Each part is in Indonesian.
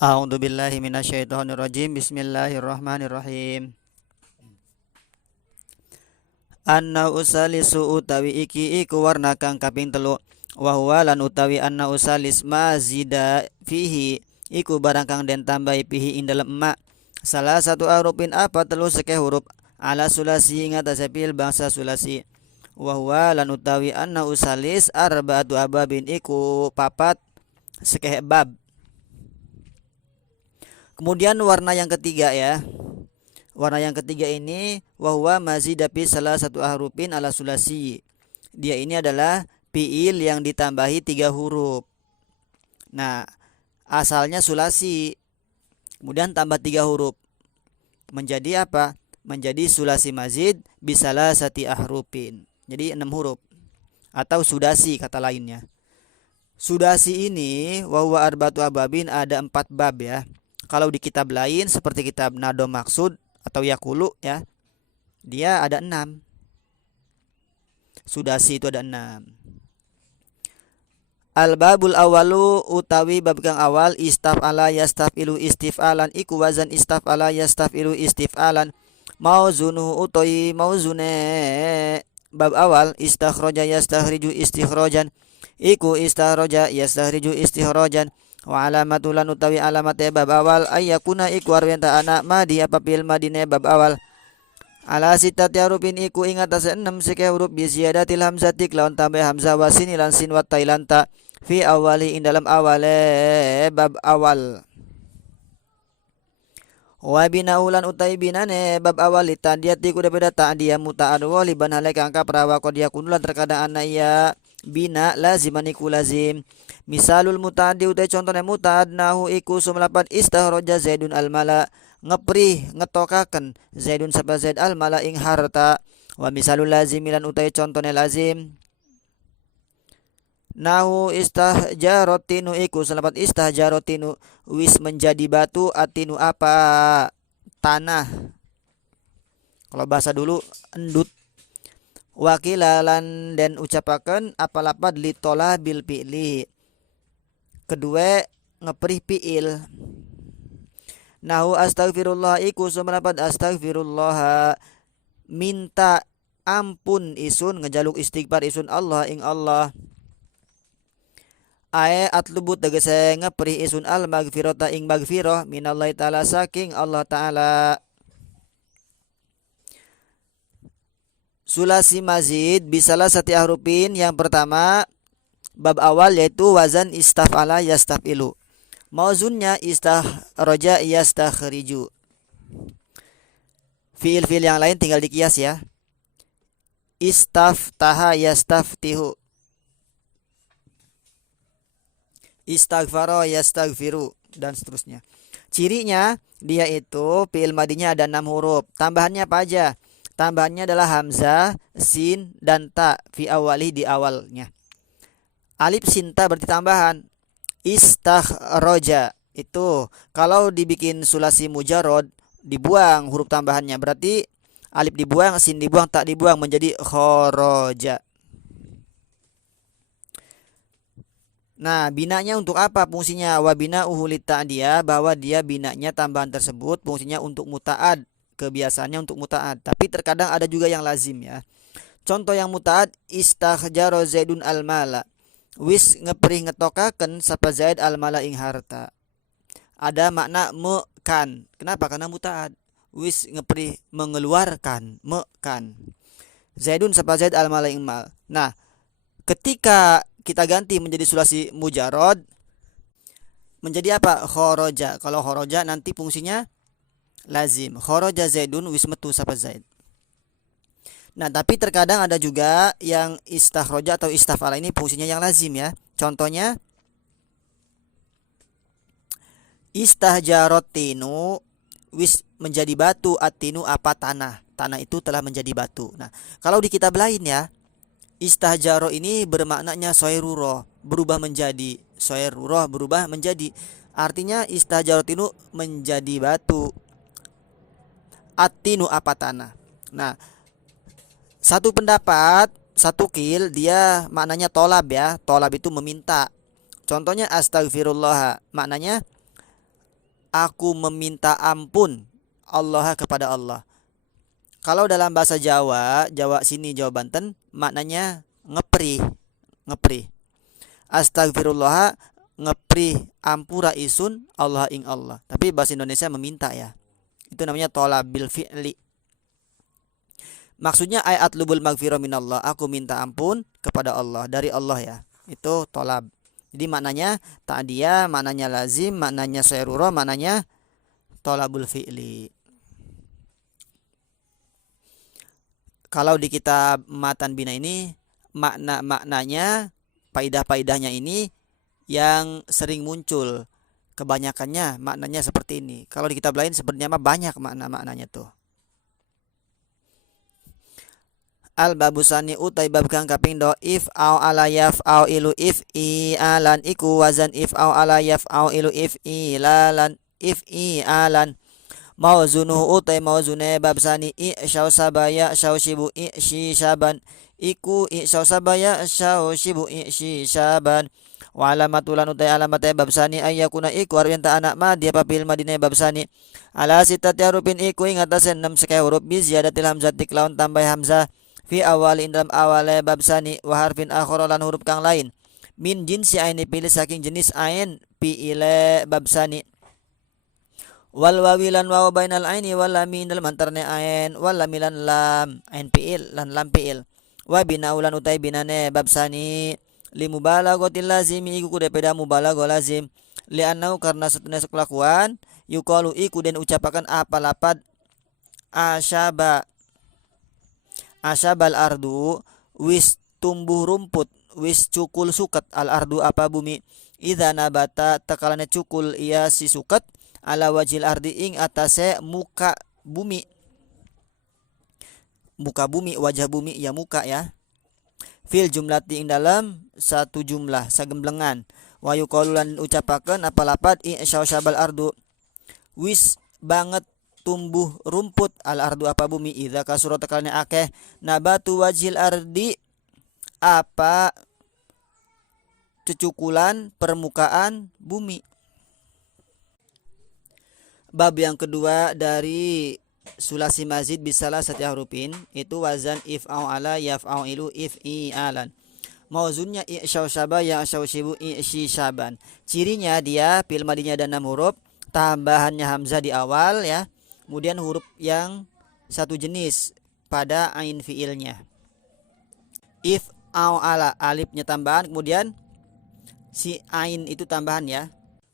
A'udzubillahi minasyaitonirrajim. Bismillahirrahmanirrahim. Anna usalisu utawi iki iku warna kang kaping telu. Wa huwa lan utawi anna usalis mazida fihi iku barang kang den tambahi fihi ing dalem emak. Salah satu arupin apa telu seke huruf ala sulasi ing atase fil bangsa sulasi. Wa huwa lan utawi anna usalis arba'atu ababin iku papat seke bab. Kemudian warna yang ketiga ya. Warna yang ketiga ini wahwa mazidapi salah satu ahrupin ala sulasi. Dia ini adalah fiil yang ditambahi 3 huruf. Nah, asalnya sulasi. Kemudian tambah 3 huruf. Menjadi apa? Menjadi sulasi mazid bisalah sati ahrupin. Jadi 6 huruf. Atau sudasi kata lainnya. Sudasi ini wahwa arbatu ababin ada 4 bab ya. Kalau di kitab lain seperti kitab Nado Maksud atau Yakulu ya, dia ada 6. Sudasi itu ada 6. Al-babul awalu utawi bab kang awal istaf'ala yastafilu istif'alan iku wazan istaf'ala yastafilu istif'alan mauzunu utai mauzune. Bab awal istakhraja yastakhriju istikhrajan iku istakhraja yastakhriju istikhrajan. Wa alamatulan utawi alamat bab awal ayyakuna iku arwenta anak madi apabila madine bab awal ala sitati hurufin iku ing atase 6 seke huruf bi ziyadatil hamzati lawan tambah hamzah wasini lan sin wa tailanta fi awali ing dalam awale bab awal. Wa binaulan utai binane bab awal litandiyati kuda beda ta'diyah muta'ad wa liban halaka angka prawa qad yakunulan terkadang ana ya bina laziman iku lazim. Misalul muta'addi utai contohnya muta'ad nahu iku sumlapan istahroja zaidun al-mala ngeprih ngetokaken zaidun sapa zaid al-mala ing harta. Wa misalul lazim lan utai contohnya lazim nahu istahjarotinu iku selapat istahjarotinu wis menjadi batu atinu apa tanah. Kalau bahasa dulu endut. Wakilalan dan ucapakan apa lapad litola bil fi'li. Kedua ngeprih fi'il. Nahu astaghfirullah iku sumlapat astaghfirullah minta ampun isun ngejaluk istighfar isun Allah ing Allah. Ae atlubu tegese ngeprih isun al magfirata ing magfirah minallahi ta'ala saking Allah ta'ala. Sulasi mazid bisalah sati ahrupin. Yang pertama bab awal yaitu wazan istaf'ala yastafilu. Mauzunnya istahroja yastakhriju. Fiil-fiil yang lain tinggal dikias ya. Istaftaha yastaftihu. Istaghfara yastaghfiru dan seterusnya. Cirinya dia itu fiil madinya ada 6 huruf. Tambahannya apa aja? Tambahannya adalah hamzah, sin dan ta fi awali di awalnya. Alif sin ta berarti tambahan. Istakhroja itu kalau dibikin sulasi mujarod dibuang huruf tambahannya, berarti alif dibuang, sin dibuang, tak dibuang menjadi khoroja. Nah, binanya untuk apa fungsinya? Wa bina uhulit ta'diyah, bahwa dia binanya tambahan tersebut fungsinya untuk muta'ad, kebiasaannya untuk muta'ad. Tapi terkadang ada juga yang lazim ya. Contoh yang muta'ad istakhjaro zaidun al-mala. Wis ngeprih ngetokaken sapa zaid al-mala ing harta. Ada makna mekan. Kenapa? Karena muta'ad. Wis ngeprih mengeluarkan, mekan. Zaidun sapa zaid al-mala ing mal. Nah, ketika kita ganti menjadi sulasi mujarod menjadi apa? Khoroja. Kalau khoroja nanti fungsinya lazim. Khoroja zaidun wis metu sapa zaid. Nah, tapi terkadang ada juga yang istakhroja atau istafala ini fungsinya yang lazim ya. Contohnya istahjarotinu wis menjadi batu atinu apa tanah. Tanah itu telah menjadi batu. Nah, kalau di kitab lain ya, istahjaro ini bermaknanya soiruro, berubah menjadi. Soiruro berubah menjadi. Artinya istahjarotinu menjadi batu. Atinu apa tanah. Nah, satu pendapat, satu kil dia maknanya tolab ya. Tolab itu meminta. Contohnya astagfirullah, maknanya aku meminta ampun Allah kepada Allah. Kalau dalam bahasa Jawa, Jawa sini Jawa Banten, maknanya ngepri, ngepri. Astagfirullah, ngepri ampura isun Allah ing Allah. Tapi bahasa Indonesia meminta ya. Itu namanya tolab bil fi'li. Maksudnya ayat lubul magfirah minallah, aku minta ampun kepada Allah, dari Allah ya. Itu tolab. Jadi maknanya ta'diyah, maknanya lazim, maknanya sayrurah, maknanya tolabul fi'li. Kalau di kitab Matan Bina ini maknanya faidah-faidahnya ini yang sering muncul. Kebanyakannya maknanya seperti ini. Kalau di kitab lain sebenarnya banyak maknanya tuh. Al babusani utai bab kang kaping do if au ala yaf au ilu if i alan iku wazan if au ala yaf au ilu if i lalan if i alan mauzunuhu utai mauzune bab sani i syau sabaya syau shibu i shi syaban iku i syau sabaya syau shibu i shi syaban wa alamatulan utai alamatnya bab sani ayyakuna iku arwenta anak ma dia papil madinah bab sani ala sitati harupin iku ing atasen 6 sekai huruf bi ziyadatil hamzah tiklaun tambah hamzah fi awali dalam awale bab sani wa harfin akhara lan huruf kang lain min jinsi aini pilih saking jenis ain fi'ile bab sani wal wawilan waw bainal aini wal lamin dalam antarane ain wal lamilan lam ain fi'il lan lam fi'il wa binaulan utai binane bab sani li mubalaghatil lazimi iku kudu peda mubalaghah lazim li annau karena setune kelakuan yuqalu iku den ucapakan apa lapad asyabal ardu wis tumbuh rumput wis cukul suket al ardu apa bumi idza nabata takalane cukul ia si suket ala wajil ardi ing atase muka bumi wajah bumi ya muka ya fil jumlati ing dalam satu jumlah sagemblengan wa yuqalu lan ucapakeun apa lapad insya'al ardu wis banget tumbuh rumput al ardu apa bumi idza kasura takalane akeh nabatu wajil ardi apa cecukulan permukaan bumi. Bab yang kedua dari sulasi mazid bisalah sati hurufin itu wazan if'au ala yaf'ailu if'i alan. Mauzunnya i'syau syaba ya syau shibu i'syi syaban. Cirinya dia fil madinya ada 6 huruf, tambahannya hamzah di awal ya. Kemudian huruf yang satu jenis pada ain fiilnya. If au ala alifnya tambahan, kemudian si ain itu tambahan ya.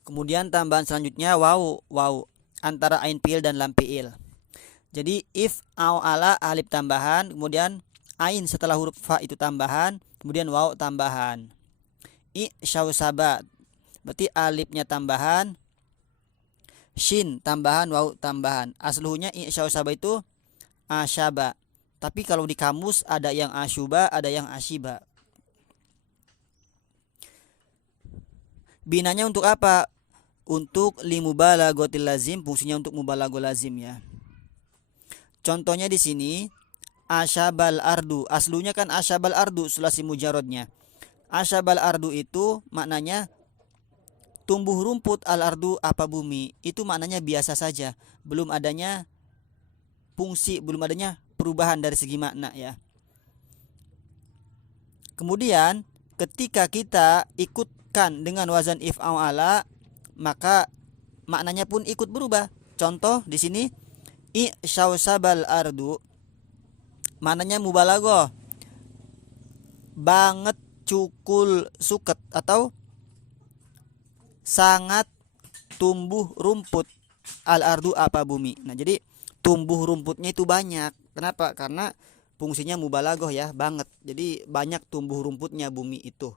Kemudian tambahan selanjutnya waw antara ain fiil dan lam fiil. Jadi if au ala alif tambahan, kemudian ain setelah huruf fa itu tambahan, kemudian waw tambahan. I syau saba berarti alifnya tambahan, shin tambahan, waw tambahan. Asluhnya i'syau saba itu asyaba. Tapi kalau di kamus ada yang asyuba, ada yang asyiba. Binanya untuk apa? Untuk limubalaghatil lazim, fungsinya untuk mubalaghah lazim ya. Contohnya di sini asyabal ardu. Aslunya kan asyabal ardu sulasi mujarodnya. Asyabal ardu itu maknanya tumbuh rumput al ardu apa bumi, itu maknanya biasa saja, belum adanya fungsi, belum adanya perubahan dari segi makna ya. Kemudian ketika kita ikutkan dengan wazan if'au ala, maka maknanya pun ikut berubah. Contoh di sini i'syau sabal ardu maknanya mubalaghah, banget cukul suket atau sangat tumbuh rumput al ardu apa bumi. Nah jadi tumbuh rumputnya itu banyak. Kenapa? Karena fungsinya mubalaghah ya, banget. Jadi banyak tumbuh rumputnya bumi itu,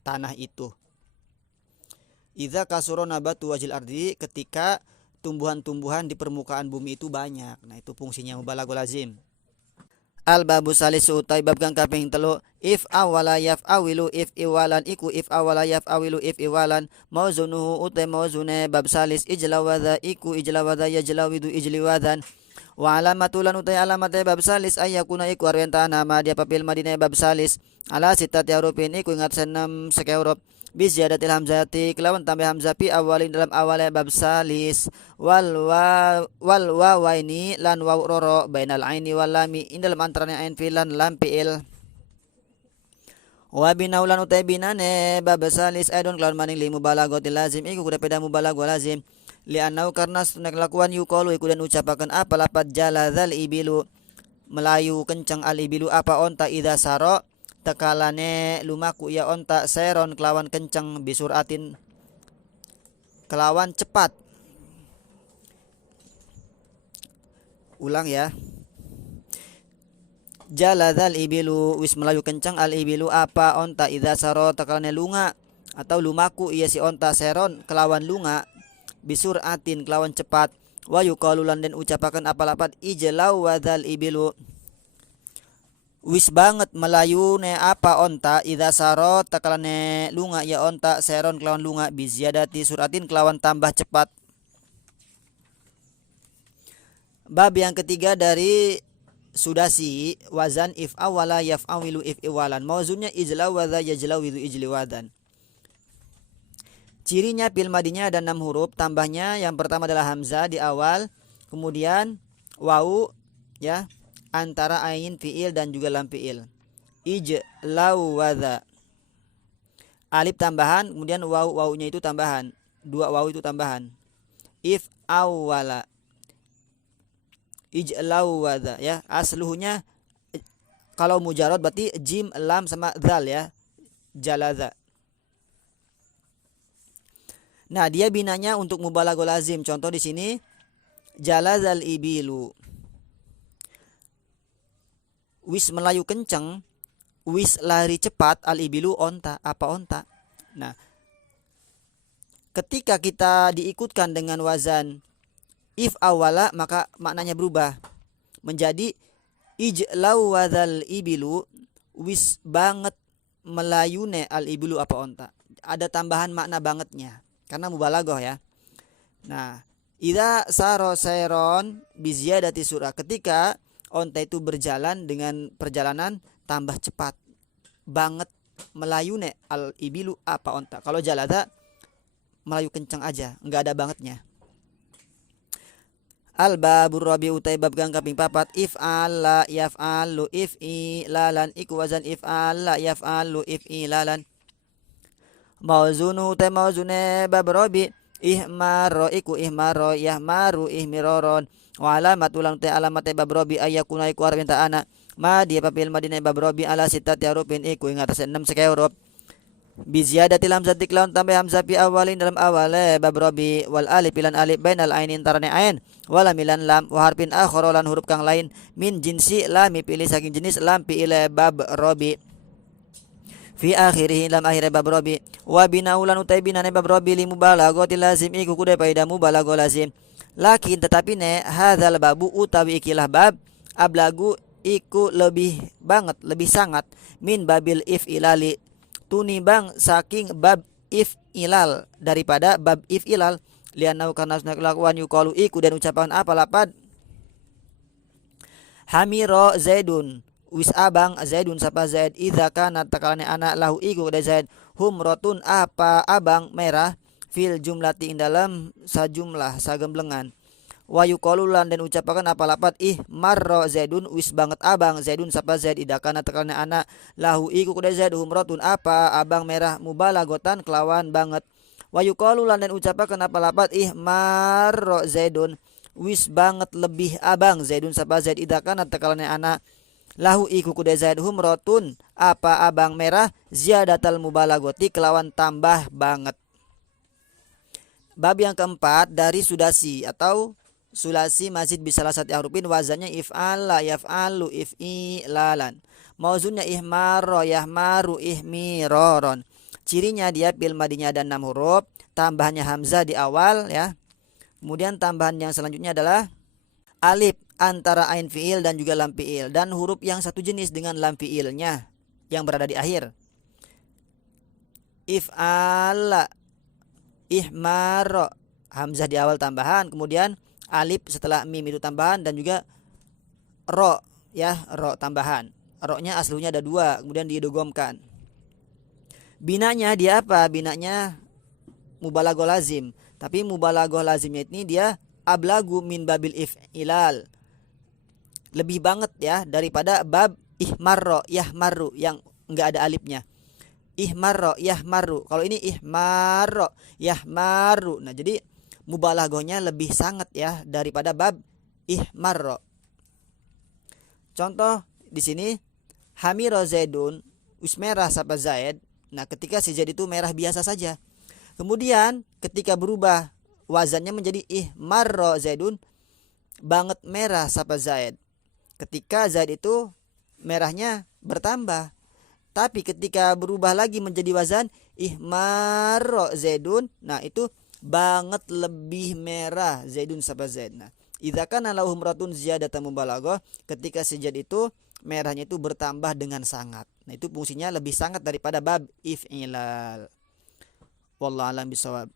tanah itu. Idza kasura nabatu wajil ardi, ketika tumbuhan-tumbuhan di permukaan bumi itu banyak. Nah itu fungsinya mubalaghah lazim. Al babu salisu utai bab kang kaping 3 if awala yaf'awilu if iwalan iku if awala yaf'awilu if iwalan mauzunuhu utai mauzune bab salis ijlawadha iku ijlawadha yajlawidu ijliwadan wa alamatulan utai alamatnya bab salis ayyakuna iku arwenta nama dia papil madinah bab salis ala sitati hurufin iku ingat 6 sekai huruf bi ziyadatil hamzati kelawan tambah hamzah fi awalin dalam awalnya bab salis wal wawaini lan waw roro bainal aini wal lami in dalam antaranya ain fi'il lan lam fi'il. Wa binaulan utai binane bab salis aidon kelawan maning li mubalaghatil lazim iku kuda peda mubalagha lazim li annau karna sunna kelakuan yuqalu iku dan ucapakan apa lapat jaladzal ibilu melayu kencang al ibilu apa onta idza saro tekalane lumaku ya onta seron kelawan kencang bisuratin kelawan cepat. Ulang ya. Jaladzal ibilu wis melayu kencang al ibilu apa onta idza saro tekalane lunga atau lumaku iya si onta seron kelawan lunga bisuratin kelawan cepat. Wa yuqalu lan den ucapaken apa lapat ijlau wadzal ibilu wis banget melayu ne apa onta idza saro takalane lunga ya onta seron kelawan lunga bi ziyadati suratin kelawan tambah cepat. Bab yang ketiga dari sudasi wazan if awala yaf'awilu if iwalan mawzunnya ijla wadza yajlawidu ijliwadan. Cirinya fil madinya ada 6 huruf, tambahnya yang pertama adalah hamzah di awal, kemudian wawu ya antara ain fiil dan juga lam fiil. Ijlau wadza. Alif tambahan, kemudian wawunya itu tambahan. 2 wawu itu tambahan. If awwala. Ijlau wadza ya. Asluhnya kalau mujarad berarti jim lam sama dzal ya. Jaladza. Nah, dia binanya untuk mubalaghah lazim. Contoh di sini jaladzal ibilu. Wis melayu kenceng, wis lari cepat, al ibilu onta, apa onta. Nah, ketika kita diikutkan dengan wazan if awala maka maknanya berubah menjadi ijlau wadzal ibilu wis banget melayune al ibilu apa onta. Ada tambahan makna bangetnya karena mubalaghah ya. Nah, idza saro sayron bi ziyadati surah, ketika onta itu berjalan dengan perjalanan tambah cepat, banget melayune al ibilu apa onta. Kalau jalada melayu kencang aja, enggak ada bangetnya. Al babur rabi utai bab kang kaping 4 if alla yaf'alu if ilalan iku wazan if alla yaf'alu if ilalan. Mawzunu te mawzune bab rabi ihmaro iku ihmaro yahmaru ihmiroron wa alamat ulang te alamat bab rabi ayakuna iku arep ana ma dia papil madinah bab rabi ala sitati hurufin iku ing atas 6 sekali huruf bi ziyadatil hamzati lawan tambah hamzah fi awalin dalam awale bab rabi wal alif lan alif bainal ainin tarane ain wala milan lam wa harfin akhara lan huruf kang lain min jinsi lam pilih saking jenis lam fi ila bab rabi fi akhirih lam akhir bab rabi wa binaulan utai binane bab rabi li mubalaghatil lazim iku kudu faedah mubalaghah lazim lakin tetapi ne hadzal babu utawi ikilah bab ablagu iku lebih banget lebih sangat min babil if ilali tunimbang saking bab if ilal daripada bab if ilal lianau karena kelakuan yuqalu iku dan ucapan apa lapad hamiro zaidun wis abang zaidun sapa zaid idza kana takalane anak lahu iku kada zaid humrotun apa abang merah fil jumlati dalam sajumlah sagemblengan wa yuqalu lan dan ucapakan apa lapat ih marro zaidun wis banget abang zaidun sapa zaid idza kana takalane anak lahu iku kada zaid humrotun apa abang merah mubalaghatan kelawan banget wa yuqalu lan dan ucapakan apa lapat ih marro zaidun wis banget lebih abang zaidun sapa zaid idza kana takalane anak lahu iku kuda zaid humrotun apa abang merah ziyadatal mubalaghati kelawan tambah banget. Bab yang keempat dari sudasi atau sulasi mazid bi salah satu hurufin wazannya if'ala yaf'alu if'ilalan mawzunnya ihmaro yahmaru ihmiroron. Cirinya dia fil madinya ada 6 huruf, tambahannya hamzah di awal ya. Kemudian tambahan yang selanjutnya adalah alif antara ain fiil dan juga lam fiil dan huruf yang satu jenis dengan lam fiilnya yang berada di akhir. If'ala ihmaro hamzah di awal tambahan, kemudian alif setelah mim itu tambahan dan juga ro ya, ro tambahan. Ro-nya aslunya ada 2 kemudian diidghamkan. Binanya dia apa? Binanya mubalaghah lazim. Tapi mubalaghah lazimnya ini dia ablagu min babil if'ilal. Lebih banget ya daripada bab ihmarro yahmaru yang enggak ada alifnya. Ihmarro yahmaru. Kalau ini ihmarro yahmaru. Nah, jadi mubalaghahnya lebih sangat ya daripada bab ihmarro. Contoh di sini hamiro zaidun, wis merah sapa Zaid. Nah, ketika si Zaid itu merah biasa saja. Kemudian ketika berubah wazannya menjadi ihmarro zaidun, banget merah sapa Zaid. Ketika Zaid itu merahnya bertambah. Tapi ketika berubah lagi menjadi wazan ihmarro zaidun, nah itu banget lebih merah Zaidun sapa Zaid. Nah, idza kana lahu humratun ziyadatan mubalaghah, ketika si Zaid itu merahnya itu bertambah dengan sangat. Nah, itu fungsinya lebih sangat daripada bab if'ilal. Wallahu alam bisawab.